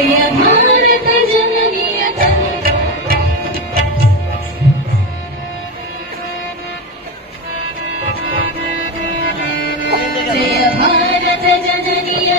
ಜಯ ಭಾರತ ಜನನಿಯ ಜಯ ಭಾರತ ಜನನಿಯ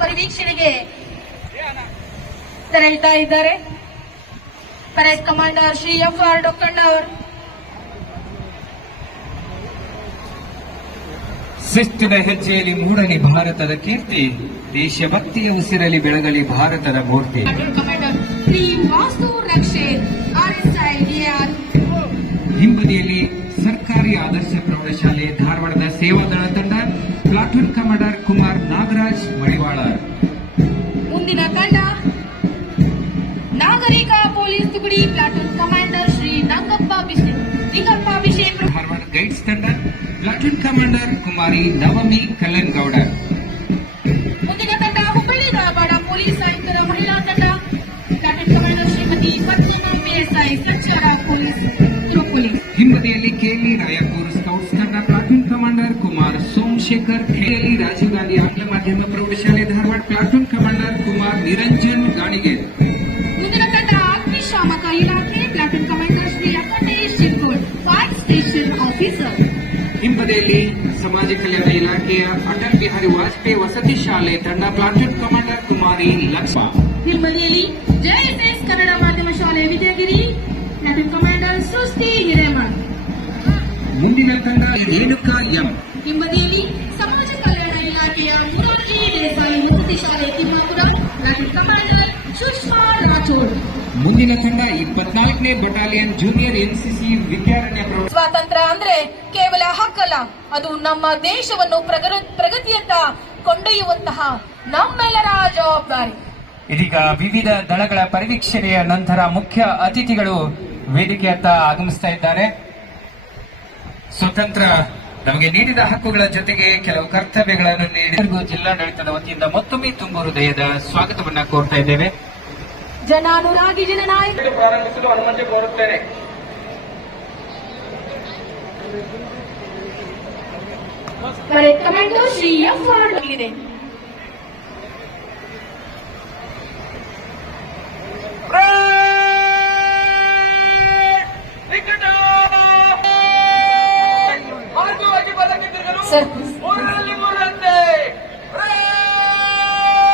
ಪರಿವೀಕ್ಷಣೆಗೆ ತೆರಳ್ತಾ ಇದ್ದಾರೆ. Parade commander Shri F R. Dokkanna ಅವರು. ಶಿಸ್ತಿನ ಹೆಜ್ಜೆಯಲ್ಲಿ ಮೂಡಲಿ ಭಾರತದ ಕೀರ್ತಿ, ದೇಶಭಕ್ತಿಯ ಉಸಿರಲಿ ಬೆಳಗಲಿ ಭಾರತದ ಮೂರ್ತಿ. ಕಮಾಂಡರ್ ಶ್ರೀ ವಾಸು ರಕ್ಷೆ RSIDR. ಹಿಂಬದಿಯಲ್ಲಿ ಸರ್ಕಾರಿ ಆದರ್ಶ ಪ್ರೌಢಶಾಲೆ ಧಾರವಾಡದ ಸೇವಾದಳ ತಂಡ, ಪ್ಲಾಟೂನ್ ಕಮಾಂಡರ್ ಕುಮಾರ್ ನಾಗರಾಜ್ ಮಡಿವಾಳ. ಮುಂದಿನ ತಂಡ ನಾಗರಿಕ ಪೊಲೀಸ್ ತುಕಡಿ, platoon commander Shri Ningappa Abhishek. Dharwad guides ತಂಡ, ಪ್ಲಾಟೂನ್ ಕಮಾಂಡರ್ ಕುಮಾರಿ ನವಮಿ ಕಲ್ಲನ್ಗೌಡ. ಮುಂದಿನ ತಂಡ ಹುಬ್ಬಳ್ಳಿ ಧಾರವಾಡ ಪೊಲೀಸ್ ಆಯುಕ್ತರ ಮಹಿಳಾ ತಂಡ, platoon commander Shrimati Padmamma PSI ಸಂಚಾರ ಪೊಲೀಸ್ ತಿರುಪುಲಿ. ಹಿಂಬದಿಯಲ್ಲಿ ಕೆಎಲ್ಇ ರಾಯಪುರ ಸ್ಕೌಟ್ಸ್ ತಂಡ, platoon commander Kumar Somashekar. KLE Rajiv Gandhi ಆಂಗ್ಲ ಮಾಧ್ಯಮ ಪ್ರೌಢಶಾಲೆ ಧಾರವಾಡ, ಪ್ಲಾಟೂನ್ ಕಮಾಂಡರ್ ಕುಮಾರ್ ನಿರಂಜನ್ ಗಾಣಿಗೇರ್. ಮುಂದಿನ ತಂಡ ಅಗ್ನಿಶಾಮಕ ಇಲಾಖೆ, platoon commander Shri Akhandesh Chikkod, fire station officer. ಹಿಂಬದಿಯಲ್ಲಿ ಸಮಾಜ ಕಲ್ಯಾಣ ಇಲಾಖೆಯ ಅಟಲ್ ಬಿಹಾರಿ ವಾಜಪೇಯಿ ವಸತಿ ಶಾಲೆ ತಂಡ, ಪ್ಲಾಟೂನ್ ಕಮಾಂಡರ್ ಕುಮಾರಿ ಲಕ್ಷ್ಮ. ಹಿಂಬದಿಯಲ್ಲಿ JSS ಕನ್ನಡ ಮಾಧ್ಯಮ ಶಾಲೆ ವಿಜಯಗಿರಿ, ಪ್ಲಾಟೂನ್ ಕಮಾಂಡರ್ ಸೃಷ್ಟಿ ಹಿರೇಮಠ್. ಮುಂದಿನ ತಂಡ ರೇಣುಕಾ ಎಂ. ಹಿಂಬದಿಯಲ್ಲಿ ಸಮಾಜ ಕಲ್ಯಾಣ ಇಲಾಖೆಯ ಮುರಾರ್ಜಿ ದೇಸಾಯಿ ಮೂರ್ತಿ ಶಾಲೆ ತಿಮ್ಮಪುರ, ಪ್ಲಾಟೂನ್ ಕಮಾಂಡರ್ ಸುಷ್ಮಾ ರಾಠೋಡ್. ಮುಂದಿನ ತಂಡ 24ನೇ ಬಟಾಲಿಯನ್ ಜೂನಿಯರ್ NCC ವಿದ್ಯಾರಣ್ಯ ಪ್ರೌಢ. ಸ್ವಾತಂತ್ರ್ಯ ಅಂದ್ರೆ ಕೇವಲ ಹಕ್ಕಲ್ಲ, ಅದು ನಮ್ಮ ದೇಶವನ್ನು ಪ್ರಗತಿಯತ್ತ ಕೊಂಡೊಯ್ಯುವಂತಹ ನಮ್ಮೆಲ್ಲರ ಜವಾಬ್ದಾರಿ. ಇದೀಗ ವಿವಿಧ ದಳಗಳ ಪರಿವೀಕ್ಷಣೆಯ ನಂತರ ಮುಖ್ಯ ಅತಿಥಿಗಳು ವೇದಿಕೆಯತ್ತ ಆಗಮಿಸ್ತಾ ಇದ್ದಾರೆ. ಸ್ವತಂತ್ರ ನಮಗೆ ನೀಡಿದ ಹಕ್ಕುಗಳ ಜೊತೆಗೆ ಕೆಲವು ಕರ್ತವ್ಯಗಳನ್ನು ನೀಡಿದ ಜಿಲ್ಲಾಡಳಿತದ ವತಿಯಿಂದ ಮತ್ತೊಮ್ಮೆ ತುಂಬ ಹೃದಯದ ಸ್ವಾಗತವನ್ನ ಕೋರ್ತಾ ಇದ್ದೇವೆ. ಜನಾನುರಾಗಿ ಜನನಾಯಕ ಪ್ರಾರಂಭಿಸಲು ಅನುಮತಿ ಕೋರುತ್ತೇನೆ. Parade commander Shri F R. ಇದೆ.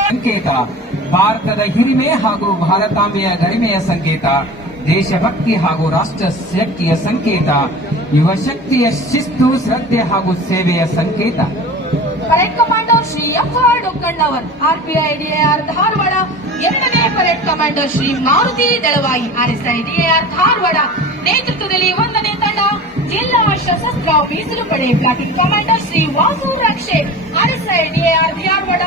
ಸಂಕೇತ, ಭಾರತದ ಹಿರಿಮೆ ಹಾಗೂ ಭಾರತಾಂಬೆಯ ಗರಿಮೆಯ ಸಂಕೇತ, ದೇಶಭಕ್ತಿ ಹಾಗೂ ರಾಷ್ಟ್ರ ಶಕ್ತಿಯ ಸಂಕೇತ, ಯುವ ಶಕ್ತಿಯ ಶಿಸ್ತು, ಶ್ರದ್ಧೆ ಹಾಗೂ ಸೇವೆಯ ಸಂಕೇತ. Parade commander Shri F R. Dokkannavar, RPIDAR Dharwad. ಎರಡನೇ parade commander Shri Maruti Dalavayi, RSIDAR Dharwad ನೇತೃತ್ವದಲ್ಲಿ 1ನೇ ತಂಡ ಜಿಲ್ಲಾ ಸಶಸ್ತ್ರ ಮೀಸಲು ಪಡೆ, ಪ್ಲಾಟೂನ್ ಕಮಾಂಡರ್ ಶ್ರೀ ವಾಸು ರಕ್ಷೆ, RSIDAR ಧಾರವಾಡ.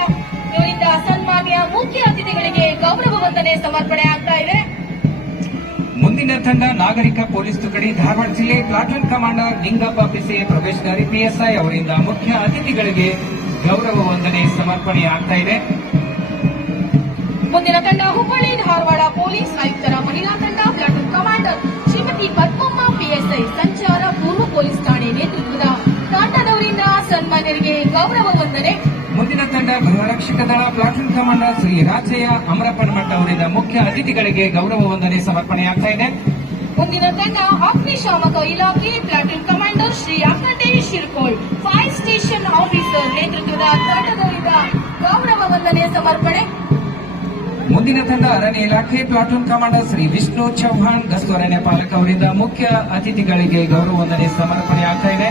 ಇವರಿಂದ ಸನ್ಮಾನ್ಯ ಮುಖ್ಯ ಅತಿಥಿಗಳಿಗೆ ಗೌರವ ವಂದನೆ ಸಮರ್ಪಣೆ ಆಗ್ತಾ ಇದೆ. ಮುಂದಿನ ತಂಡ ನಾಗರಿಕ ಪೊಲೀಸ್ ತುಕಡಿ, ಧಾರವಾಡ ಜಿಲ್ಲೆ, platoon commander Ningappa probationary PSI ಅವರಿಂದ ಮುಖ್ಯ ಅತಿಥಿಗಳಿಗೆ ಗೌರವ ವಂದನೆ ಸಮರ್ಪಣೆ ಆಗ್ತಾ ಇದೆ. ಮುಂದಿನ ತಂಡ ಹುಬ್ಬಳ್ಳಿ ಧಾರವಾಡ ಪೊಲೀಸ್ ಆಯುಕ್ತರ ಮಹಿಳಾ ತಂಡ, platoon commander Shrimati Padmamma PSI ಸಂಚಾರ ಪೂರ್ವ ಪೊಲೀಸ್ ಠಾಣೆ ನೇತೃತ್ವದ ತಂಡದವರಿಂದ ಸನ್ಮಾನ್ಯರಿಗೆ ಗೌರವ ವಂದನೆ. ಮುಂದಿನ ತಂಡ ಗೃಹರಕ್ಷಕ ದಳ, ಪ್ಲಾಟೂನ್ ಕಮಾಂಡರ್ ಶ್ರೀ ರಾಜಯ್ಯ ಅಮರಪನಮಠ ಅವರಿಂದ ಮುಖ್ಯ ಅತಿಥಿಗಳಿಗೆ ಗೌರವ ವಂದನೆ ಸಮರ್ಪಣೆಯಾಗ್ತಾ ಇದೆ. ಮುಂದಿನ ತಂಡ ಅಗ್ನಿಶಾಮಕ ಇಲಾಖೆ, ಪ್ಲಾಟೂನ್ ವಂದನೆ ಸಮರ್ಪಣೆ. ಮುಂದಿನ ತಂಡ ಅರಣ್ಯ ಇಲಾಖೆ ಪ್ಲಾಟೂನ್ ಕಮಾಂಡರ್ ಶ್ರೀ ವಿಷ್ಣು ಚೌಹಾಣ್ ಗಸ್ತು ಅರಣ್ಯ ಪಾಲಕ ಅವರಿಂದ ಮುಖ್ಯ ಅತಿಥಿಗಳಿಗೆ ಗೌರವ ವಂದನೆ ಸಮರ್ಪಣೆ ಆಗ್ತಾ ಇದೆ.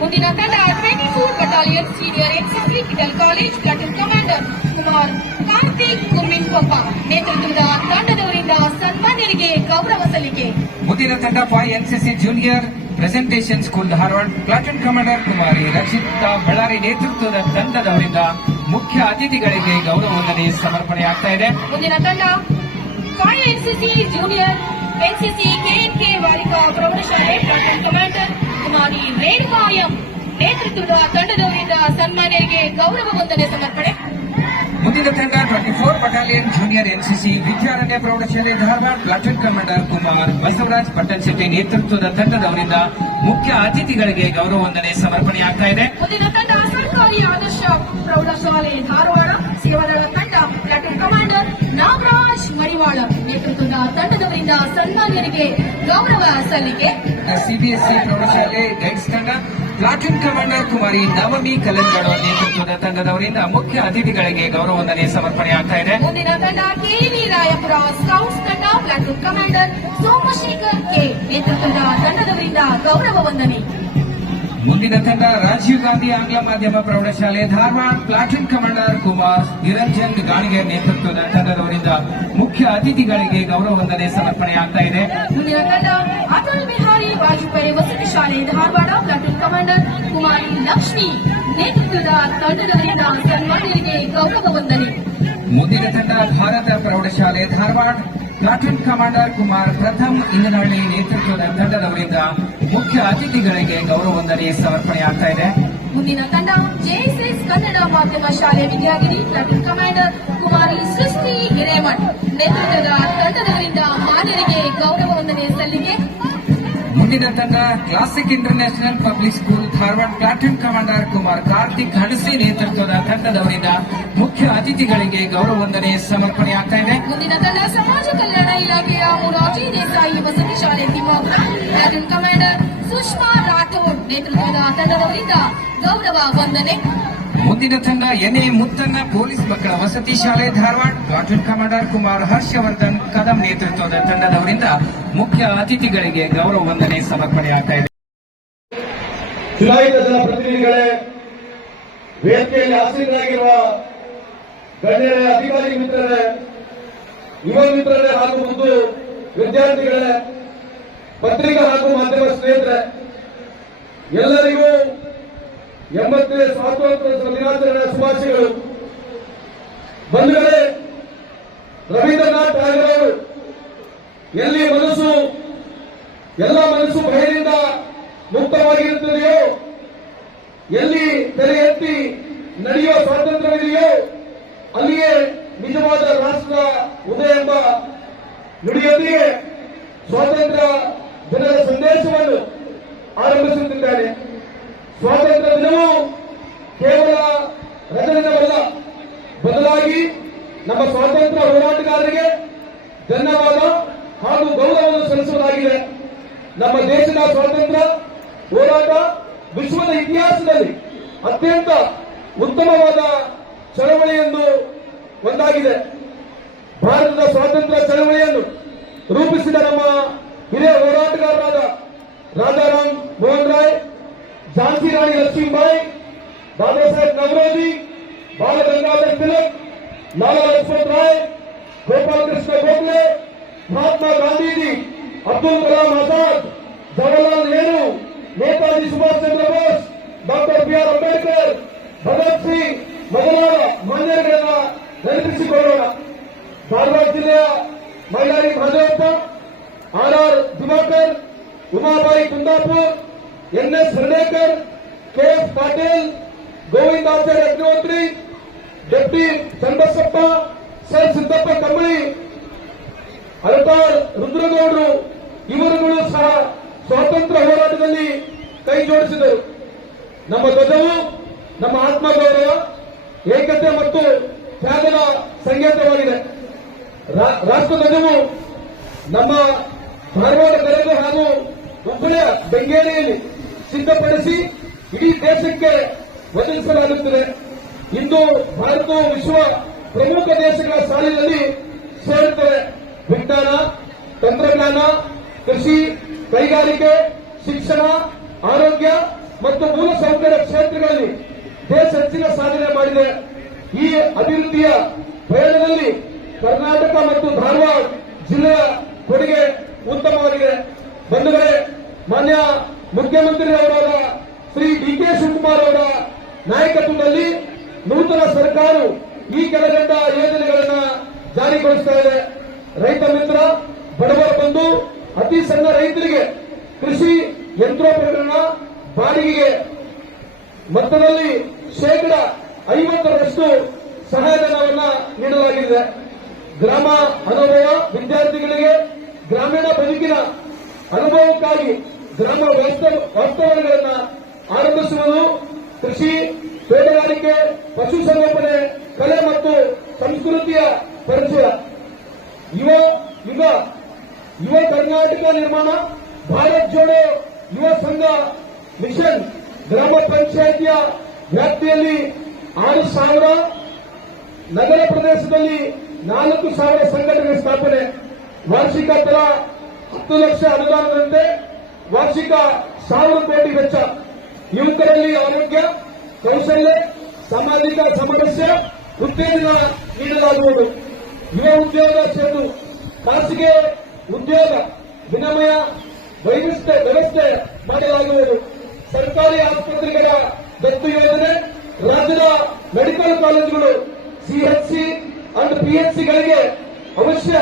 ಮುಂದಿನ ತಂಡ 24 battalion senior NCC Kittel college platoon commander Kumar Karthik Kumminkoppa ನೇತೃತ್ವದ ತಂಡದವರಿಂದ ಸನ್ಮಾನ್ಯರಿಗೆ ಗೌರವ ಸಲ್ಲಿಕೆ. ಮುಂದಿನ ತಂಡ NCC junior presentation school Dharwad platoon commander Kumari Rakshita Ballari ನೇತೃತ್ವದ ತಂಡದವರಿಂದ ಮುಖ್ಯ ಅತಿಥಿಗಳಿಗೆ ಗೌರವ ವಂದನೆ ಸಮರ್ಪಣೆ ಆಗ್ತಾ ಇದೆ. ಮುಂದಿನ ತಂಡ ಎನ್ಸಿಸಿ ಜೂನಿಯರ್ ಎನ್ಸಿಸಿ ಕೆಎನ್ಕೆ ಬಾಲಿಕಾ ಪ್ರೌಢಶಾಲೆ ಪ್ಲಾಟೂನ್ ಕಮಾಂಡರ್ ಕುಮಾರಿ ರೇಣುಕಾ ಎಂ ನೇತೃತ್ವದ ತಂಡದವರಿಂದ ಸನ್ಮಾನ್ಯರಿಗೆ ಗೌರವ ವಂದನೆ ಸಮರ್ಪಣೆ. ಮುಂದಿನ ತಂಡ 24 ಬಟಾಲಿಯನ್ ಜೂನಿಯರ್ ಎನ್ಸಿಸಿ ವಿದ್ಯಾರಣ್ಯ ಪ್ರೌಢಶಾಲೆ ಧಾರವಾಡ ಪ್ಲಾಟೂನ್ ಕಮಾಂಡರ್ ಕುಮಾರ್ ಬಸವರಾಜ್ ಪಟ್ಟಣಶೆಟ್ಟಿ ನೇತೃತ್ವದ ತಂಡದವರಿಂದ ಮುಖ್ಯ ಅತಿಥಿಗಳಿಗೆ ಗೌರವ ವಂದನೆ ಸಮರ್ಪಣೆ ಆಗ್ತಾ ಇದೆ. ಮುಂದಿನ ತಂಡ ಸರ್ಕಾರಿ ಆದರ್ಶ ಪ್ರೌಢಶಾಲೆ ಧಾರವಾಡ ಸೇವಾದಳ ತಂಡ ಪ್ಲಾಟೂನ್ ಕಮಾಂಡರ್ ನಾಗರಾಜ್ ಮಡಿವಾಳ ನೇತೃತ್ವದ ತಂಡದವರಿಂದ ಸನ್ಮಾನ್ಯರಿಗೆ ಗೌರವ ಸಲ್ಲಿಕೆ. ಸಿಬಿಎಸ್ಇ ಪ್ರೌಢಶಾಲೆ ಗೈಡ್ಸ್ ತಂಡ ಪ್ಲಾಟೂನ್ ಕಮಾಂಡರ್ ಕುಮಾರಿ ನವಮಿ ಕಲಂಗಡ ನೇತೃತ್ವದ ತಂಡದವರಿಂದ ಮುಖ್ಯ ಅತಿಥಿಗಳಿಗೆ ಗೌರವ ವಂದನೆ ಸಮರ್ಪಣೆ ಆಗ್ತಾ ಇದೆ. ಮುಂದಿನ ತಂಡ ಕೆವಿ ರಾಯಪುರ ಸ್ಕೌಟ್ಸ್ ತಂಡ ಪ್ಲಾಟೂನ್ ಕಮಾಂಡರ್ ಸೋಮಶೇಖರ್ ಕೆ ನೇತೃತ್ವದ ತಂಡದವರಿಂದ ಗೌರವ ವಂದನೆ. ಮುಂದಿನ ತಂಡ ರಾಜೀವ್ ಗಾಂಧಿ ಆಂಗ್ಲ ಮಾಧ್ಯಮ ಪ್ರೌಢಶಾಲೆ ಧಾರವಾಡ ಪ್ಲಾಟೂನ್ ಕಮಾಂಡರ್ ಕುಮಾರ್ ನಿರಂಜನ್ ಗಾಣಿಗೆ ನೇತೃತ್ವದ ತಂಡದವರಿಂದ ಮುಖ್ಯ ಅತಿಥಿಗಳಿಗೆ ಗೌರವ ವಂದನೆ ಸಮರ್ಪಣೆ ಆಗ್ತಾ ಇದೆ. ಮುಂದಿನ ತಂಡ ಅಟಲ್ ಬಿಹಾರಿ ವಾಜಪೇಯಿ ವಸತಿ ಶಾಲೆ ಧಾರವಾಡ ಪ್ಲಾಟೂನ್ ಕಮಾಂಡರ್ ಕುಮಾರಿ ಲಕ್ಷ್ಮಿ ನೇತೃತ್ವದ ತಂಡದವರಿಂದ ಸನ್ಮಾನ್ಯರಿಗೆ ಗೌರವ ವಂದನೆ. ಮುಂದಿನ ತಂಡ ಭಾರತ ಪ್ರೌಢಶಾಲೆ ಧಾರವಾಡ ಪ್ಲಾಟೂನ್ ಕಮಾಂಡರ್ ಕುಮಾರ್ ಪ್ರಥಮ್ ಇಂಗನಹಳ್ಳಿ ನೇತೃತ್ವದ ತಂಡದವರಿಂದ ಮುಖ್ಯ ಅತಿಥಿಗಳಿಗೆ ಗೌರವ ವಂದನೆ ಸಮರ್ಪಣೆ ಆಗ್ತಾ ಇದೆ. ಮುಂದಿನ ತಂಡ ಜೆಎಸ್ಎಸ್ ಕನ್ನಡ ಮಾಧ್ಯಮ ಶಾಲೆ ವಿದ್ಯಾಗಿರಿ ಪ್ಲಾಟೂನ್ ಕಮಾಂಡರ್ ಕುಮಾರಿ ಸೃಷ್ಟಿ ಹಿರೇಮಠ್ ನೇತೃತ್ವದ ತಂಡದವರಿಂದ ಮಾನ್ಯರಿಗೆ ಗೌರವ ವಂದನೆ ಸಲ್ಲಿಕೆ. ಮುಂದಿನ ತಂಡ classic international public school Dharwad platoon commander Kumar Karthik Hanasi ನೇತೃತ್ವದ ತಂಡದವರಿಂದ ಮುಖ್ಯ ಅತಿಥಿಗಳಿಗೆ ಗೌರವ ವಂದನೆ ಸಮರ್ಪಣೆ ಆಗ್ತಾ ಇದೆ. ಮುಂದಿನ ತಂಡ ಸಮಾಜ ಕಲ್ಯಾಣ ಇಲಾಖೆಯ ಮುರಾಜಿ ದೇಸಾಯಿ ವಸತಿ ಶಾಲೆ ತಿಮ್ಮಾಪುರ ಪ್ಲಾಟೂನ್ ಕಮಾಂಡರ್ ಸುಷ್ಮಾ ರಾಠೋಡ್ ನೇತೃತ್ವದ ತಂಡದವರಿಂದ ಗೌರವ ವಂದನೆ. ಮುಂದಿನ ತಂಡ ಎನ್ಎ ಮುತ್ತನ್ನ ಪೊಲೀಸ್ ಮಕ್ಕಳ ವಸತಿ ಶಾಲೆ ಧಾರವಾಡ ಪ್ಲಾಟೂನ್ ಕಮಾಂಡರ್ ಕುಮಾರ್ ಹರ್ಷವರ್ಧನ್ ಕದಂ ನೇತೃತ್ವದ ತಂಡದವರಿಂದ ಮುಖ್ಯ ಅತಿಥಿಗಳಿಗೆ ಗೌರವ ವಂದನೆ ಸಮರ್ಪಣೆ ಆಗ್ತಾ ಇದೆ. ಚುನಾಯಿತ ಜನಪ್ರತಿನಿಧಿಗಳೇ, ವೇದಿಕೆಯಲ್ಲಿ ಆಸೀನರಾಗಿರುವ ಗಣ್ಯರೇ, ಅಧಿಕಾರಿ ಮಿತ್ರರೇ, ಯುವ ಮಿತ್ರರೇ ಹಾಗೂ ಮತ್ತು ವಿದ್ಯಾರ್ಥಿಗಳೇ, ಪತ್ರಿಕಾ ಹಾಗೂ ಮಾಧ್ಯಮ ಸ್ನೇಹಿತರೆ, ಎಲ್ಲರಿಗೂ 80ನೇ ಸ್ವಾತಂತ್ರ್ಯ ದಿನಾಚರಣೆಯ ಶುಭಾಶಯಗಳು. ಬಂಧುಗಳೇ, ರವೀಂದ್ರನಾಥ್ ಠಾಗೂರ್ ಅವರು ಎಲ್ಲಿ ಎಲ್ಲ ಮನಸ್ಸು ಭಯದಿಂದ ಮುಕ್ತವಾಗಿರುತ್ತದೆಯೋ, ಎಲ್ಲಿ ತಲೆ ಎತ್ತಿ ನಡೆಯುವ ಸ್ವಾತಂತ್ರ್ಯವಿದೆಯೋ, ಅಲ್ಲಿಯೇ ನಿಜವಾದ ರಾಷ್ಟ್ರ ಉದಯ ಎಂಬ ನುಡಿಯೊಂದಿಗೆ ಸ್ವಾತಂತ್ರ್ಯ ದಿನದ ಸಂದೇಶವನ್ನು ಆರಂಭಿಸುತ್ತಿದ್ದಾನೆ. ಸ್ವಾತಂತ್ರ್ಯ ದಿನವು ಕೇವಲ ರಜದಿನವಲ್ಲ, ಬದಲಾಗಿ ನಮ್ಮ ಸ್ವಾತಂತ್ರ್ಯ ಹೋರಾಟಗಾರರಿಗೆ ಧನ್ಯವಾದ ಹಾಗೂ ಗೌರವವನ್ನು ಸಲ್ಲಿಸುವುದಾಗಿದೆ. ನಮ್ಮ ದೇಶದ ಸ್ವಾತಂತ್ರ್ಯ ಹೋರಾಟ ವಿಶ್ವದ ಇತಿಹಾಸದಲ್ಲಿ ಅತ್ಯಂತ ಉತ್ತಮವಾದ ಚಳವಳಿಯೊಂದು ಒಂದಾಗಿದೆ. ಭಾರತದ ಸ್ವಾತಂತ್ರ್ಯ ಚಳವಳಿಯನ್ನು ರೂಪಿಸಿದ ನಮ್ಮ ಹಿರಿಯ ಹೋರಾಟಗಾರರಾದ ರಾಜಾರಾಮ್ ಮೋಹನ್ ರಾಯ್, ಝಾನ್ಸಿ ರಾಣಿ ಲಕ್ಷ್ಮೀಬಾಯಿ, दादा साहेब नवरोजी, बाल गंगाधर तिलक, लाला लजपत राय, गोपाल कृष्ण गोखले, महात्मा गांधी जी, अब्दुल कलाम आजाद, जवाहरलाल नेहरू, नेताजी सुभाष चंद्र बोस, डॉक्टर बी.आर. अंबेडकर, भगत सिंह ಮೊದಲಾದ ಮಾನ್ಯರುಗಳನ್ನ ನೆನಪಿಸಿಕೊಳ್ಳೋಣ. ಧಾರವಾಡ ಜಿಲ್ಲೆಯ Mailari Mahadevappa, R Diwakar, Umabai Kundapur, N S. Hardekar, K F. Patil, Govindacharya Agnihotri, deputy Chandrasappa, sir Siddappa Kambali, Aratal ರುದ್ರಗೌಡರು ಇವರುಗಳು ಸಹ ಸ್ವಾತಂತ್ರ್ಯ ಹೋರಾಟದಲ್ಲಿ ಕೈ ಜೋಡಿಸಿದರು. ನಮ್ಮ ಧ್ವಜವು ನಮ್ಮ ಆತ್ಮಗೌರವ, ಏಕತೆ ಮತ್ತು ತ್ಯಾಗದ ಸಂಕೇತವಾಗಿದೆ. ರಾಷ್ಟ್ರಧ್ವಜವು ನಮ್ಮ ಧಾರವಾಡ ಕಲೆಗೆ ಹಾಗೂ ಹುಬ್ಬಳ್ಳಿಯ ಬೆಂಗೇರಿಯಲ್ಲಿ ಸಿದ್ಧಪಡಿಸಿ ಇಡೀ ದೇಶಕ್ಕೆ ಒದಗಿಸಲಾಗುತ್ತದೆ. ಇಂದು ಭಾರತವು ವಿಶ್ವ ಪ್ರಮುಖ ದೇಶಗಳ ಸಾಲಿನಲ್ಲಿ ಸೇರುತ್ತದೆ. ವಿಜ್ಞಾನ, ತಂತ್ರಜ್ಞಾನ, ಕೃಷಿ, ಕೈಗಾರಿಕೆ, ಶಿಕ್ಷಣ, ಆರೋಗ್ಯ ಮತ್ತು ಮೂಲಸೌಕರ್ಯ ಕ್ಷೇತ್ರಗಳಲ್ಲಿ ದೇಶ ಹೆಚ್ಚಿನ ಸಾಧನೆ ಮಾಡಿದೆ. ಈ ಅಭಿವೃದ್ಧಿಯ ಪ್ರಯಾಣದಲ್ಲಿ ಕರ್ನಾಟಕ ಮತ್ತು ಧಾರವಾಡ ಜಿಲ್ಲೆಯ ಕೊಡುಗೆ ಉತ್ತಮವಾಗಿದೆ. ಬಂಧುಗಳೇ, ಮಾನ್ಯ ಮುಖ್ಯಮಂತ್ರಿಯವರಾದ ಶ್ರೀ ಡಿ.ಕೆ. ಶಿವಕುಮಾರ್ ಅವರ ನಾಯಕತ್ವದಲ್ಲಿ ನೂತನ ಸರ್ಕಾರವು ಈ ಕೆಳಕಂಡ ಯೋಜನೆಗಳನ್ನು ಜಾರಿಗೊಳಿಸ್ತಾ ಇದೆ. ರೈತ ಮಿತ್ರ, ಬಡವರ ಬಂಧು, ಅತಿ ಸಣ್ಣ ರೈತರಿಗೆ ಕೃಷಿ ಯಂತ್ರೋಪಕರಣ ಬಾಡಿಗೆಗೆ ಮೊತ್ತದಲ್ಲಿ 50% ಸಹಾಯಧನವನ್ನು ನೀಡಲಾಗಿದೆ. ಗ್ರಾಮ ಅನುಭವ ವಿದ್ಯಾರ್ಥಿಗಳಿಗೆ ಗ್ರಾಮೀಣ ಬದುಕಿನ ಅನುಭವಕ್ಕಾಗಿ ಗ್ರಾಮ ವಾಸ್ತವಗಳನ್ನು ಆರಂಭಿಸುವುದು, ಕೃಷಿ, ತೋಟಗಾರಿಕೆ, ಪಶುಸಂಗೋಪನೆ, ಕಲೆ ಮತ್ತು ಸಂಸ್ಕೃತಿಯ ಪರಿಚಯ, ಯುವ ಕರ್ನಾಟಕ ನಿರ್ಮಾಣ, ಭಾರತ್ ಜೋಡೋ ಯುವ ಸಂಘ ಮಿಷನ್, ಗ್ರಾಮ ಪಂಚಾಯಿತಿಯ ವ್ಯಾಪ್ತಿಯಲ್ಲಿ 6,000, ನಗರ ಪ್ರದೇಶದಲ್ಲಿ 4,000 ಸಂಘಟನೆ ಸ್ಥಾಪನೆ, ವಾರ್ಷಿಕ ತಲಾ 10 ಲಕ್ಷ ಅನುದಾನದಂತೆ ವಾರ್ಷಿಕ 1,000 ಕೋಟಿ ವೆಚ್ಚ, ಯುವಕರಲ್ಲಿ ಆರೋಗ್ಯ, ಕೌಶಲ್ಯ, ಸಾಮಾಜಿಕ ಸಮರಸ್ಯ ಉತ್ತೇಜನ ನೀಡಲಾಗುವುದು. ಯುವ ಉದ್ಯೋಗ ಸೇತು, ಖಾಸಗಿ ಉದ್ಯೋಗ ವಿನಿಮಯ ವ್ಯವಸ್ಥೆ ಮಾಡಲಾಗುವುದು. ಸರ್ಕಾರಿ ಆಸ್ಪತ್ರೆಗಳ ದತ್ತು ಯೋಜನೆ, ರಾಜ್ಯದ ಮೆಡಿಕಲ್ ಕಾಲೇಜುಗಳು, ಸಿಎಚ್ಸಿ ಅಂಡ್ ಪಿಎಚ್ಸಿಗಳಿಗೆ ಅವಶ್ಯ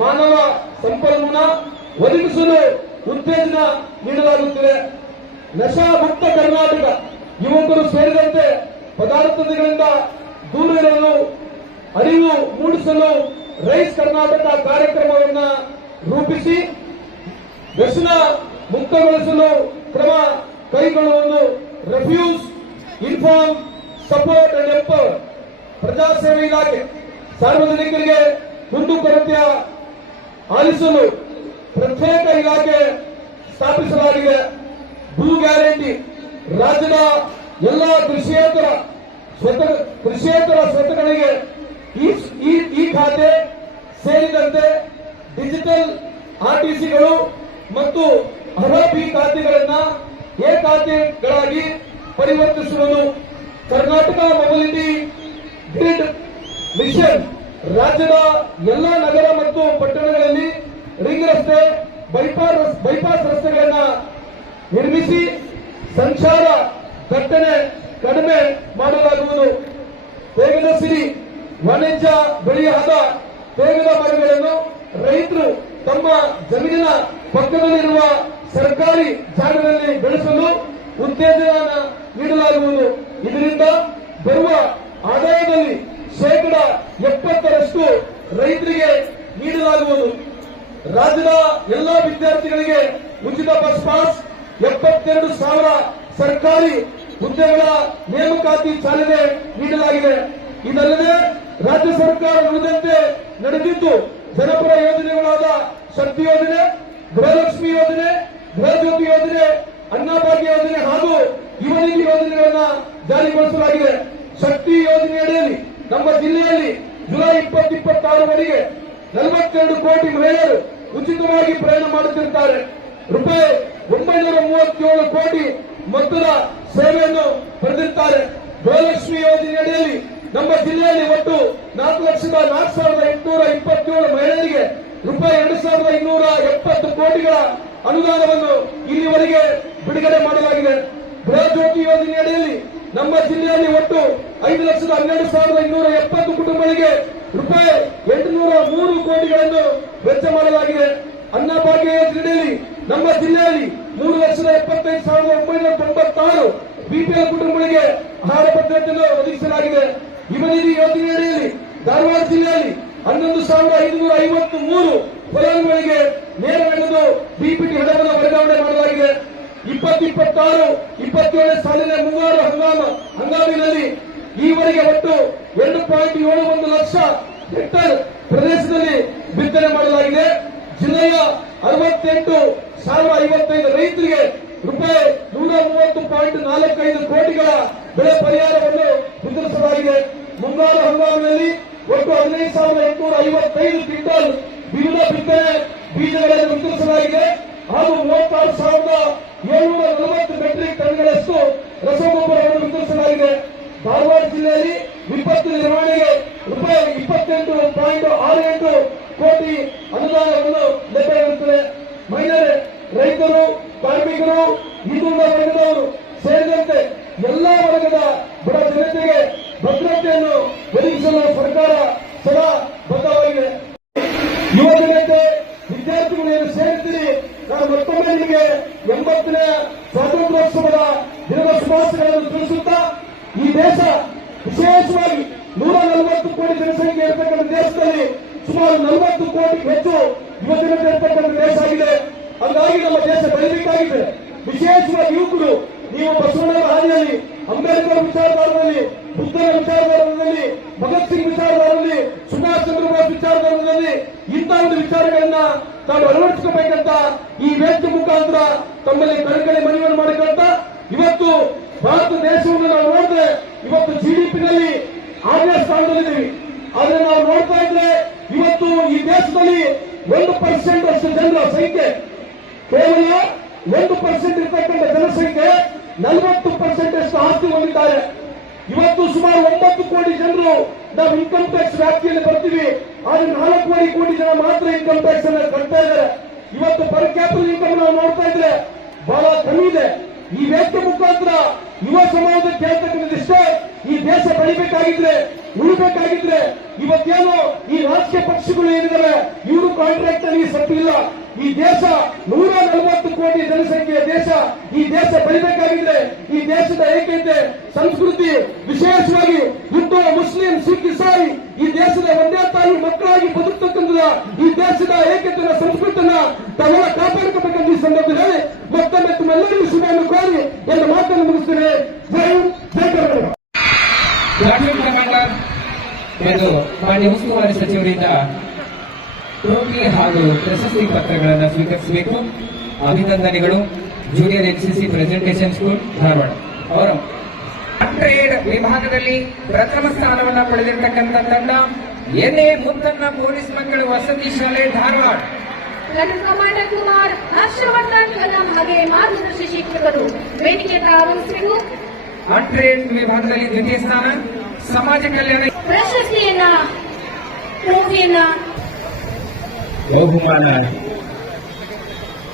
ಮಾನವ ಸಂಪನ್ಮೂಲ ಒದಗಿಸಲು ಉತ್ತೇಜನ ನೀಡಲಾಗುತ್ತಿದೆ. ನಶಾ ಮುಕ್ತ ಕರ್ನಾಟಕ, ಯುವಕರು ಸೇರಿದಂತೆ ಪದಾರ್ಥಗಳಿಂದ ದೂರ ಇರಲು ಅರಿವು ಮೂಡಿಸಲು ರೈಸ್ ಕರ್ನಾಟಕ ಕಾರ್ಯಕ್ರಮವನ್ನು ರೂಪಿಸಿ ವ್ಯಸನ ಮುಕ್ತಗೊಳಿಸಲು ಕ್ರಮ ಕೈಗೊಳ್ಳುವುದು. Refuse inform support and empower ಪ್ರಜಾಸೇವೆ ಇಲಾಖೆ, ಸಾರ್ವಜನಿಕರಿಗೆ ಕುಂದುಕೊರತೆ ಆಲಿಸಲು ಪ್ರತ್ಯೇಕ ಇಲಾಖೆ ಸ್ಥಾಪಿಸಲಾಗಿದೆ. ಭೂ ಗ್ಯಾರಂಟಿ, ರಾಜ್ಯದ ಎಲ್ಲ ಕೃಷಿಯೇತರ ಸ್ವತ್ತುಗಳಿಗೆ ಈ ಖಾತೆ ಸೇರಿದಂತೆ ಡಿಜಿಟಲ್ ಆರ್ಟಿಸಿಗಳು ಮತ್ತು ಅರ್ಹಬಿ ಖಾತೆಗಳನ್ನು ಎ ಖಾತೆಗಳಾಗಿ ಪರಿವರ್ತಿಸುವುದು. ಕರ್ನಾಟಕ ಮೊಬಿಲಿಟಿ ಗ್ರಿಡ್ ಮಿಷನ್, ರಾಜ್ಯದ ಎಲ್ಲ ನಗರ ಮತ್ತು ಪಟ್ಟಣಗಳಲ್ಲಿ ರಿಂಗ್ ರಸ್ತೆ, ಬೈಪಾಸ್ ರಸ್ತೆಗಳನ್ನು ನಿರ್ಮಿಸಿ ಸಂಚಾರ ದಟ್ಟಣೆ ಕಡಿಮೆ ಮಾಡಲಾಗುವುದು. ತೇಗದ ಸಿರಿ, ವಾಣಿಜ್ಯ ಬೆಳೆಯಾದ ತೇಗದ ಮರಗಳನ್ನು ರೈತರು ತಮ್ಮ ಜಮೀನಿನ ಪಕ್ಕದಲ್ಲಿರುವ ಸರ್ಕಾರಿ ಜಾಗದಲ್ಲಿ ಬೆಳೆಸಲು ಉತ್ತೇಜನ ನೀಡಲಾಗುವುದು. ಇದರಿಂದ ಬರುವ ಆದಾಯದಲ್ಲಿ 70% ರೈತರಿಗೆ ನೀಡಲಾಗುವುದು. ರಾಜ್ಯದ ಎಲ್ಲ ವಿದ್ಯಾರ್ಥಿಗಳಿಗೆ ಉಚಿತ ಬಸ್ ಪಾಸ್, 72,000 ಸರ್ಕಾರಿ ಹುದ್ದೆಗಳ ನೇಮಕಾತಿ ಚಾಲನೆ ನೀಡಲಾಗಿದೆ. ಇದಲ್ಲದೆ ರಾಜ್ಯ ಸರ್ಕಾರ ನುಡಿದಂತೆ ನಡೆದಿದ್ದು ಜನಪರ ಯೋಜನೆಗಳಾದ ಶಕ್ತಿ ಯೋಜನೆ, ಗೃಹಲಕ್ಷ್ಮಿ ಯೋಜನೆ, ಗೃಹಜ್ಯೋತಿ ಯೋಜನೆ, ಅನ್ನಭಾಗ್ಯ ಯೋಜನೆ ಹಾಗೂ ಯುವ ನಿಧಿ ಯೋಜನೆಗಳನ್ನು ಜಾರಿಗೊಳಿಸಲಾಗಿದೆ. ಶಕ್ತಿ ಯೋಜನೆಯಡಿಯಲ್ಲಿ ನಮ್ಮ ಜಿಲ್ಲೆಯಲ್ಲಿ ಜುಲೈ 2026 42 ಕೋಟಿ ಮಹಿಳೆಯರು ಉಚಿತವಾಗಿ ಪ್ರಯಾಣ ಮಾಡುತ್ತಿರುತ್ತಾರೆ. ರೂಪಾಯಿ 937 ಕೋಟಿ ಮೊತ್ತದ ಸೇವೆಯನ್ನು ಪಡೆದಿರುತ್ತಾರೆ. ಗೃಹಲಕ್ಷ್ಮಿ ಯೋಜನೆಯಡಿಯಲ್ಲಿ ನಮ್ಮ ಜಿಲ್ಲೆಯಲ್ಲಿ ಒಟ್ಟು 4,04,827 ಮಹಿಳೆಯರಿಗೆ ರೂಪಾಯಿ 2,270 ಕೋಟಿಗಳ ಅನುದಾನವನ್ನು ಇಲ್ಲಿವರೆಗೆ ಬಿಡುಗಡೆ ಮಾಡಲಾಗಿದೆ. ಗೃಹಜ್ಯೋತಿ ಯೋಜನೆಯಡಿಯಲ್ಲಿ ನಮ್ಮ ಜಿಲ್ಲೆಯಲ್ಲಿ ಒಟ್ಟು 5,12,270 ಕುಟುಂಬಗಳಿಗೆ ರೂಪಾಯಿ 803 ಕೋಟಿಗಳನ್ನು ವೆಚ್ಚ ಮಾಡಲಾಗಿದೆ. ಅನ್ನಭಾಗ್ಯ ಯೋಜನೆಯಲ್ಲಿ ನಮ್ಮ ಜಿಲ್ಲೆಯಲ್ಲಿ 3,75,996 ಬಿಪಿಎಲ್ ಕುಟುಂಬಗಳಿಗೆ ಆಹಾರ ಭದ್ರತೆಯನ್ನು ಒದಗಿಸಲಾಗಿದೆ. ಯುವ ನಿಧಿ ಯೋಜನೆಯಡಿಯಲ್ಲಿ ಧಾರವಾಡ ಜಿಲ್ಲೆಯಲ್ಲಿ 11,553 ಫಲಾನುಭವಿಗಳಿಗೆ ನೇರ ನಗದು ಬಿಪಿಟಿ ಹಣವನ್ನು ವರ್ಗಾವಣೆ ಮಾಡಲಾಗಿದೆ. 2026-27 ಸಾಲಿನ ಮುಂಗಾರು ಹಂಗಾಮಿನಲ್ಲಿ ಈವರೆಗೆ ಒಟ್ಟು 2.71 ಲಕ್ಷ ಹೆಕ್ಟೇರ್ ಪ್ರದೇಶದಲ್ಲಿ ಬಿತ್ತನೆ ಮಾಡಲಾಗಿದೆ. ಜಿಲ್ಲೆಯ 68,055 ರೈತರಿಗೆ ರೂಪಾಯಿ 130.45 ಕೋಟಿಗಳ ಬೆಳೆ ಪರಿಹಾರವನ್ನು ವಿತರಿಸಲಾಗಿದೆ. 155 ಕ್ವಿಂಟಲ್ ವಿವಿಧ ಬಿತ್ತನೆ ಬೀಜಗಳನ್ನು ವಿತರಿಸಲಾಗಿದೆ ಹಾಗೂ 36,740 ಮೆಟ್ರಿಕ್ ಟನ್ಗಳಷ್ಟು ರಸಗೊಬ್ಬರವನ್ನು ವಿತರಿಸಲಾಗಿದೆ. ಧಾರವಾಡ ಜಿಲ್ಲೆಯಲ್ಲಿ ವಿಪತ್ತು ನಿರ್ವಹಣೆಗೆ ರೂಪಾಯಿ 28.68 ಕೋಟಿ ಅನುದಾನವನ್ನು ಲಭ್ಯವಿರುತ್ತದೆ. ಮಹಿಳೆಯರೇ, ರೈತರು, ಕಾರ್ಮಿಕರು, ಹಿಂದುಳಿದ ವರ್ಗದವರು ಸೇರಿದಂತೆ ಎಲ್ಲಾ ವರ್ಗದ ಬಡ ಜನತೆಗೆ ಭದ್ರತೆಯನ್ನು ಒದಗಿಸಲು ಸರ್ಕಾರ ಸದಾ ಬದ್ಧವಾಗಿದೆ. ಯುವ ಜನತೆ, ವಿದ್ಯಾರ್ಥಿಗಳು ಏನು ಸೇರಿದ್ದೀರಿ, ನಾನು ಮತ್ತೊಮ್ಮೆ ನಿಮಗೆ 80ನೇ ಸ್ವಾತಂತ್ರ್ಯೋತ್ಸವದ ದಿನದ ಶುಭಾಶಯಗಳನ್ನು ತಿಳಿಸುತ್ತಾ, ಈ ದೇಶ ವಿಶೇಷವಾಗಿ 140 ಕೋಟಿ ಜನಸಂಖ್ಯೆ ಇರತಕ್ಕಂಥ ದೇಶದಲ್ಲಿ ಸುಮಾರು 40 ಕೋಟಿಗೂ ಹೆಚ್ಚು ಯುವ ಜನತೆ ಇರತಕ್ಕಂಥ ದೇಶ ಆಗಿದೆ. ಹಾಗಾಗಿ ನಮ್ಮ ದೇಶ ಬೆಳೀಬೇಕಾಗಿದೆ. ವಿಶೇಷವಾಗಿ ಯುವಕರು, ನೀವು ಬಸವಣ್ಣನ ಹಾದಿಯಲ್ಲಿ, ಅಂಬೇಡ್ಕರ್ ವಿಚಾರಧಾರದಲ್ಲಿ, ಬುದ್ಧನ ವಿಚಾರಧಾರದಲ್ಲಿ, ಭಗತ್ ಸಿಂಗ್ ವಿಚಾರಧಾರದಲ್ಲಿ, ಸುಭಾಷ್ ಚಂದ್ರ ಬೋಸ್ ವಿಚಾರಧಾರದಲ್ಲಿ ಇಂಥ ಒಂದು ವಿಚಾರಗಳನ್ನ ತಾವು ಅಳವಡಿಸಿಕೋಬೇಕಂತ ಈ ವೇದಿಕೆ ಮುಖಾಂತರ ತಮ್ಮಲ್ಲಿ ಕಳಕಳಿ ಮನವಿಯನ್ನು ಮಾಡಿಕೊಂತ, ಇವತ್ತು ಭಾರತ ದೇಶವನ್ನು ನಾವು ನೋಡಿದ್ರೆ ಇವತ್ತು ಜಿಡಿಪಿನಲ್ಲಿ 6ನೇ ಸ್ಥಾನದಲ್ಲಿದ್ದೀವಿ. ಆದ್ರೆ ನಾವು ನೋಡ್ತಾ ಇದ್ರೆ ಇವತ್ತು ಈ ದೇಶದಲ್ಲಿ 1% ಅಷ್ಟು ಜನರ ಸಂಖ್ಯೆ, ಕೇವಲ 1% ಇರ್ತಕ್ಕಂಥ ಜನಸಂಖ್ಯೆ 40% ಅಷ್ಟು ಆಸ್ತಿ ಹೊಂದಿದ್ದಾರೆ. ಇವತ್ತು ಸುಮಾರು 9 ಕೋಟಿ ಜನರು ನಾವು ಇನ್ಕಮ್ ಟ್ಯಾಕ್ಸ್ ವ್ಯಾಪ್ತಿಯಲ್ಲಿ ಬರ್ತೀವಿ. ಆದ್ರೆ 4 ಕೋಟಿ ಜನ ಮಾತ್ರ ಇನ್ಕಮ್ ಟ್ಯಾಕ್ಸ್ ಅನ್ನು ಕಟ್ತಾ ಇದ್ದಾರೆ. ಇವತ್ತು ಪರ್ ಕ್ಯಾಪಿಟಲ್ ಇನ್ಕಮ್ ನಾವು ನೋಡ್ತಾ ಇದ್ರೆ ಬಹಳ ಕಮ್ಮಿ ಇದೆ. ಈ ವೇದಿಕೆ ಮುಖಾಂತರ ಯುವ ಸಮಾಜ ಕೇಳ್ತಕ್ಕಂಥದಿಷ್ಟೇ, ಈ ದೇಶ ಬೆಳಿಬೇಕಾಗಿದ್ರೆ, ಉಳಿಬೇಕಾಗಿದ್ರೆ ಇವತ್ತೇನು ಈ ರಾಜಕೀಯ ಪಕ್ಷಗಳು ಏನಿದ್ದಾರೆ ಇವರು ಕಾಂಟ್ರಾಕ್ಟ್ ಅಲ್ಲಿ ಸತ್ತಿಲ್ಲ. ಈ ದೇಶ 140 ಕೋಟಿ ಜನಸಂಖ್ಯೆಯ ದೇಶ. ಈ ದೇಶ ಬೆಳಿಬೇಕಾಗಿದ್ರೆ, ಈ ದೇಶದ ಏಕೈತೆ ಸಂಸ್ಕೃತಿ, ವಿಶೇಷವಾಗಿ ಹಿಂದೂ, ಮುಸ್ಲಿಂ, ಸಿಖ್, ಇಸಾಯಿ ಈ ದೇಶದ ಒಂದೇ ತಾಯಿ ಮಕ್ಕಳಾಗಿ ಬದುಕತಕ್ಕಂಥ ಈ ದೇಶದ ಏಕತೆಯ ಸಂಸ್ಕೃತಿಯನ್ನ ತಾವೆಲ್ಲ ಕಾಪಾಡ್ಕೋಬೇಕಂತ ಈ ಸಂದರ್ಭದಲ್ಲಿ ಮತ್ತೊಮ್ಮೆ ತಮ್ಮೆಲ್ಲರಿಗೂ ಶುಭವನ್ನು ಕೋರಿ ಎಂದು ಮಾತನ್ನು ಮುಗಿಸ್ತೇನೆ. ಜೈ ಜೈ ಕರ್ನಾಟಕ. ಎಂದು ಮಾನ್ಯ ಉಸ್ತುವಾರಿ ಸಚಿವರಿಂದ ಟ್ರೋಫಿ ಹಾಗೂ ಪ್ರಶಸ್ತಿ ಪತ್ರಗಳನ್ನು ಸ್ವೀಕರಿಸಬೇಕು. ಅಭಿನಂದನೆಗಳು. Junior NCC presentation school Dharwad ಅವರು ಅಂಡರ್ ವಿಭಾಗದಲ್ಲಿ ಪ್ರಥಮ ಸ್ಥಾನವನ್ನು ಪಡೆದಿರತಕ್ಕಂಥ ತಂಡ ಎನ್ಎ ಮುತ್ತನ್ನ ಪೊಲೀಸ್ ಮಕ್ಕಳ ವಸತಿ ಶಾಲೆ ಧಾರವಾಡ. ಲೆಫ್ಟಿನೆಂಟ್ ಕಮಾಂಡರ್ ಕುಮಾರ್, ಹರ್ಷವರ್ಧನ್ ಕದಂ ಹಾಗೆ ಮಾರ್ಗದರ್ಶಿ ಶಿಕ್ಷಕರು ವೇದಿಕೆಗೆ ಆಗಮಿಸಬೇಕು. ಅಂಡರ್ ವಿಭಾಗದಲ್ಲಿ ದ್ವಿತೀಯ ಸ್ಥಾನ ಸಮಾಜ ಕಲ್ಯಾಣ ಪ್ರಶಸ್ತಿಯನ್ನ, ಟ್ರೋಫಿಯನ್ನ, ಬಹುಮಾನ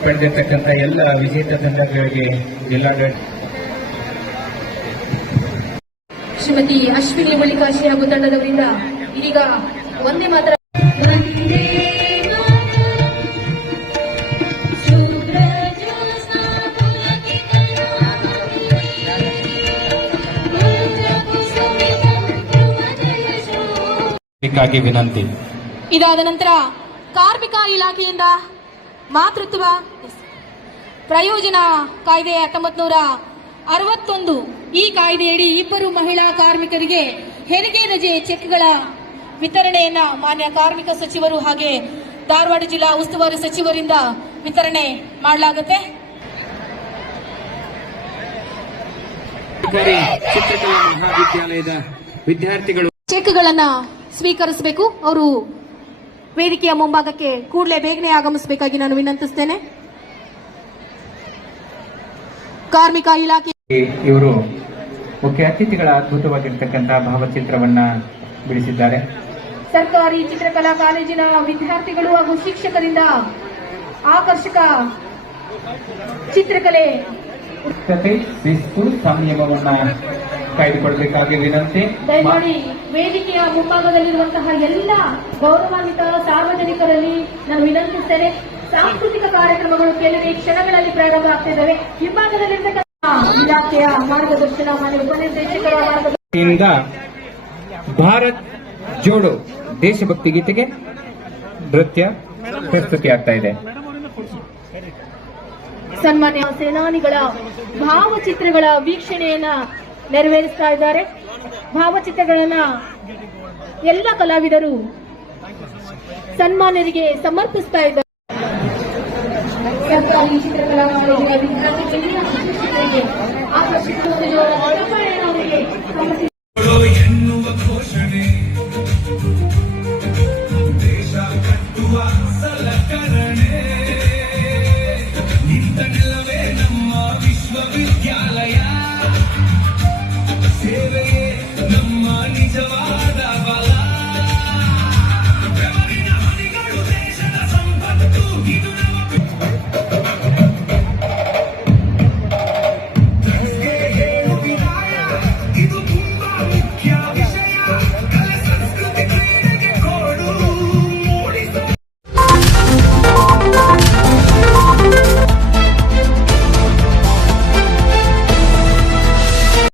ಪಡೆದಿರ್ತಕ್ಕಂಥ ಎಲ್ಲ ವಿಜೇತ ತಂಡಗಳಿಗೆ ಜಿಲ್ಲಾಡಳಿತ ಶ್ರೀಮತಿ ಅಶ್ವಿನಿ ಬಳಿಕಾಶಿ ಹಾಗೂ ತಂಡದವರಿಂದ ಇದೀಗ ಒಂದೇ ಮಾತ್ರ ವಿನಂತಿ. ಇದಾದ ನಂತರ ಕಾರ್ಮಿಕ ಇಲಾಖೆಯಿಂದ ಮಾತೃತ್ವ ಪ್ರಯೋಜನ ಕಾಯ್ದೆ 1961 ಈ ಕಾಯ್ದೆಯಡಿ ಇಬ್ಬರು ಮಹಿಳಾ ಕಾರ್ಮಿಕರಿಗೆ ಹೆರಿಗೆ ರಜೆ ಚೆಕ್ಗಳ ವಿತರಣೆಯನ್ನ ಮಾನ್ಯ ಕಾರ್ಮಿಕ ಸಚಿವರು ಹಾಗೆ ಧಾರವಾಡ ಜಿಲ್ಲಾ ಉಸ್ತುವಾರಿ ಸಚಿವರಿಂದ ವಿತರಣೆ ಮಾಡಲಾಗುತ್ತೆ. ಚಿತ್ರಕಲಾ ಮಹಾವಿದ್ಯಾಲಯದ ವಿದ್ಯಾರ್ಥಿಗಳು ಚೆಕ್ಗಳನ್ನ ಸ್ವೀಕರಿಸಬೇಕು. ಅವರು ವೇದಿಕೆಯ ಮುಂಭಾಗಕ್ಕೆ ಕೂಡಲೇ ಬೇಗನೆ ಆಗಮಿಸಬೇಕಾಗಿ ನಾನು ವಿನಂತಿಸುತ್ತೇನೆ. ಕಾರ್ಮಿಕ ಇಲಾಖೆ ಇವರು ಮುಖ್ಯ ಅತಿಥಿಗಳ ಅದ್ಭುತವಾಗಿರ್ತಕ್ಕಂಥ ಭಾವಚಿತ್ರವನ್ನ ಬಿಡಿಸಿದ್ದಾರೆ. ಸರ್ಕಾರಿ ಚಿತ್ರಕಲಾ ಕಾಲೇಜಿನ ವಿದ್ಯಾರ್ಥಿಗಳು ಹಾಗೂ ಶಿಕ್ಷಕರಿಂದ ಆಕರ್ಷಕ ಚಿತ್ರಕಲೆ ಶಿಸ್ತು ಸಂಯಮವನ್ನ ಕಾಯ್ದುಕೊಳ್ಳಬೇಕಾಗಿ ವಿನಂತಿ. ದಯಮಾಡಿ ವೇದಿಕೆಯ ಮುಂಭಾಗದಲ್ಲಿರುವಂತಹ ಎಲ್ಲ ಗೌರವಾನ್ವಿತ ಸಾರ್ವಜನಿಕರಲ್ಲಿ ನಾನು ವಿನಂತಿಸುತ್ತೇನೆ. ಸಾಂಸ್ಕೃತಿಕ ಕಾರ್ಯಕ್ರಮಗಳು ಕೆಲವೇ ಕ್ಷಣಗಳಲ್ಲಿ ಪ್ರಾರಂಭ ಆಗ್ತಿದ್ದಾವೆ. ಹಿಂಭಾಗದಲ್ಲಿರ್ತಕ್ಕಂಥ ಇಲಾಖೆಯ ಮಾರ್ಗದರ್ಶನ ಮಾನ್ಯ ಉಪನಿರ್ದೇಶಕರ ಮಾರ್ಗದರ್ಶನದಿಂದ ಭಾರತ್ ಜೋಡೋ ದೇಶಭಕ್ತಿ ಗೀತೆಗೆ ನೃತ್ಯ ಪ್ರಸ್ತುತಿ ಆಗ್ತಾ ಇದೆ. ಸನ್ಮಾನ್ಯ ಸೇನಾನಿಗಳ ಭಾವಚಿತ್ರಗಳ ವೀಕ್ಷಣೆಯನ್ನ ನೆರವೇರಿಸ್ತಾ ಇದ್ದಾರೆ. ಭಾವಚಿತ್ರಗಳನ್ನ ಎಲ್ಲ ಕಲಾವಿದರು ಸನ್ಮಾನ್ಯರಿಗೆ ಸಮರ್ಪಿಸ್ತಾ ಇದ್ದಾರೆ. ಸರ್ಕಾರಿ ಚಿತ್ರಕಲಾ ಕಾಲೇಜಿನ ವಿದ್ಯಾರ್ಥಿಗಳಿಗೆ ಆಕರ್ಷಕ